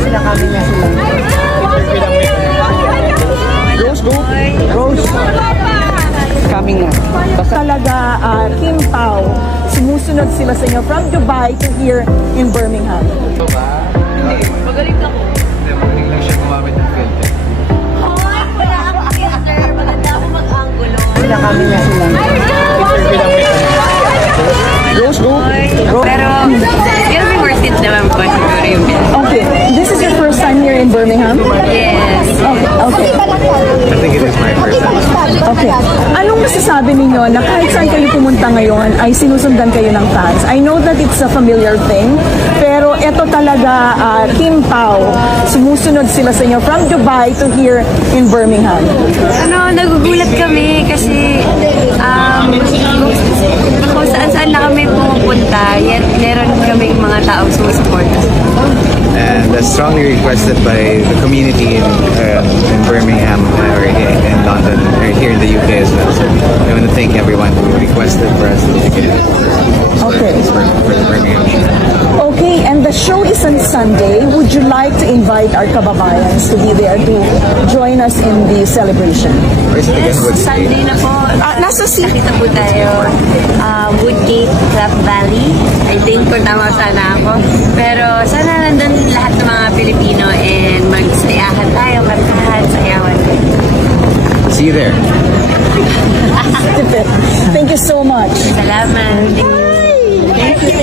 sila kami na sila. Rose, go! Rose! Coming na. Talaga, Kim Pao, sumusunod sila sa inyo from Dubai to here in Birmingham. Ito ba? Hindi. Magaling ako. Hindi, magaling lang siya gumamit ng filter. Wala akong filter. Maganda ako mag-angulo. Sila kami na sila. Rose, go! Rose. Pero, it'll be worth it naman po siguro yung bill. Okay, this is your first time here in Birmingham? Yes. Okay. I think it is my first time. Okay. Anong masasabi ninyo na kahit saan kayo pumunta ngayon ay sinusundan kayo ng fans? I know that it's a familiar thing, pero ito talaga, Kim Pao, sumusunod sila sa inyo from Dubai to here in Birmingham. Nagugulat kami kasi kung saan-saan na kami pumupunta, yet meron kami mga taong sumusuporta. And that's strongly requested by the community in Birmingham or in London or here in the UK as well. So I want to thank everyone who requested for us to take it for the Birmingham show. Okay, and the show is on Sunday. Would you like to invite our kababayans to be there to join us in the celebration? Yes, Sunday na po. Nasa Nakita po tayo, Woodgate, Craft Valley. I think kung tama sana ako. Pero sana nandun lahat ng mga Pilipino and magsayahan tayo, kantahan, sayawan. See you there. Thank you so much. Salamat. Thank you.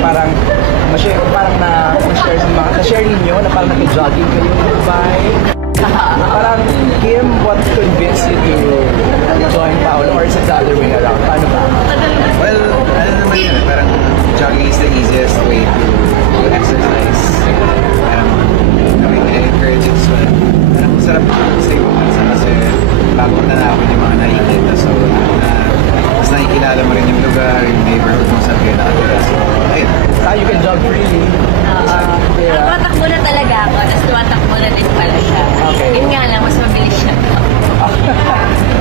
Parang na-share ninyo na parang nag-jogging kayo in Dubai. Parang Kim, what convinced you to join Paolo or is it the other way around? Paano ba? Well, ano naman yun, parang jogging is the easiest way to exercise. Parang I-encourage it. So, parang masarap sa ibang bansa kasi bago na ako yung mga nakikita. So, mas nakikilala mo rin yung lugar, yung neighborhood mo saan kayo nakatira. So, ayun. You can jog freely. Tumatakbo na talaga ako, tapos tumatakbo na din pala siya. Okay. Yun nga lang, mas mabilis siya.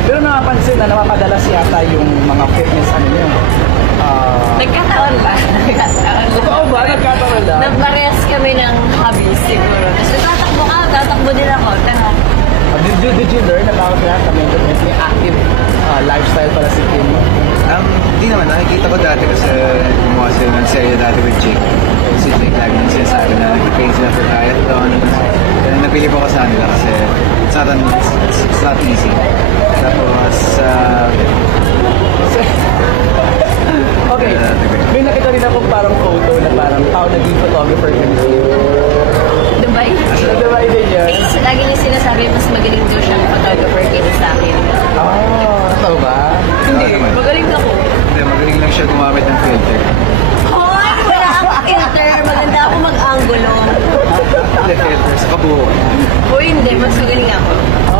Pero napapansin na napapadalas yata yung mga fitness niyo. Nagkataon ba? Totoo ba? Nagkataon lang? Nagparehas kami ng hobbies siguro. Tapos tatakbo ka, tatakbo din ako. Did you learn about that? I mean, may active lifestyle pala si Kim? Hindi naman. Nakikita ko dati kasi gumawa sila ng serye dati with Jake. Si Jake lagi nang sinasabi na nag-train sila for triathlon. Kaya napili ko sa nila kasi it's not easy. Tapos, okay. May nakita rin akong parang photo na parang naging photographer din si Dubai? Dubai din yun? Lagi niya sinasabi, mas magaling daw siyang photographer kaysa sa akin. Totoo ba? Hindi. Magaling ako. Hindi, magaling lang siya gumamit ng filter. Wala akong filter. Maganda ako mag-angulo. Hindi, filter sa kabuuan. O hindi, mas magaling ako.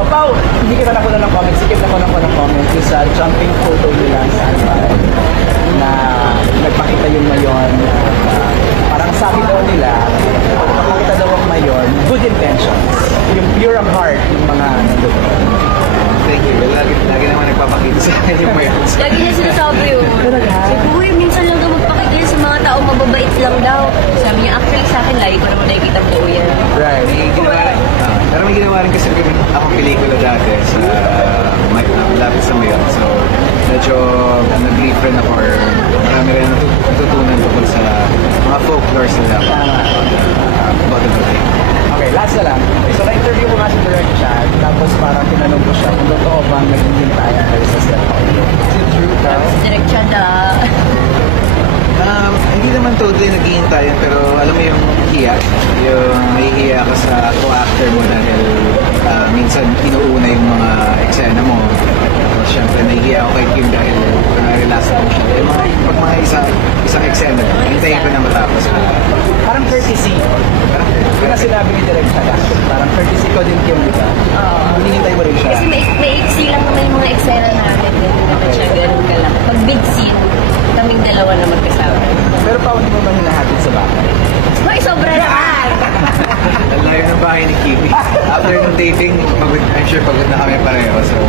Pao, hindi kita nakuha ng comment. Sikip nakuha ng comment. Yung sa jumping photo nila sa na nagpakita yung mayon. Parang sabi daw nila, nagpakita daw ang mayon, good intentions. Yung pure ang heart, yung mga nandun. Thank you. Lagi naman nagpapakita sa akin yung mayon. Lagi niya sinasabi yun. Uy, minsan lang daw magpakita sa mga tao, mababait lang daw. Sabi niya, actually sa akin, lagi ko naman nakikita po yan. Right. Pero may ginawa rin kasi akong pelikula dati sa malapit sa mayon. So, medyo nag-leave rin ako or marami rin natutunan tungkol sa mga folklore sila about the Dubai. Okay, last na lang. So, na-interview ko nga si Direct Chad, tapos parang tinanong ko siya kung totoo bang naging tayo kayo sa Step Audio. Is it true, Carl? Direct siya na. Hindi naman totally naghihintayan pero alam mo yung hiya, yung nahihiya ka sa co-actor mo dahil minsan inuuna yung mga eksena mo. Tapos syempre nahihiya ako kay Kim dahil relax ako siya. Pag mga isang eksena, hintayin ko na matapos. Parang courtesy. Yung na sinabi ni Direct Chad, parang courtesy ko din Kim, di ba? Hinihintay mo rin siya. Kasi may iksi lang naman yung mga eksena namin. Ganun naman siya, ganun ka lang. Pag big scene, kaming dalawa na magkasama. Pero pa, hindi mo ba hinahatid sa bahay? Hoy, sobra naman! Ang layo ng bahay ni Kimi. After nung dating, I'm sure pagod na kami pareho. So,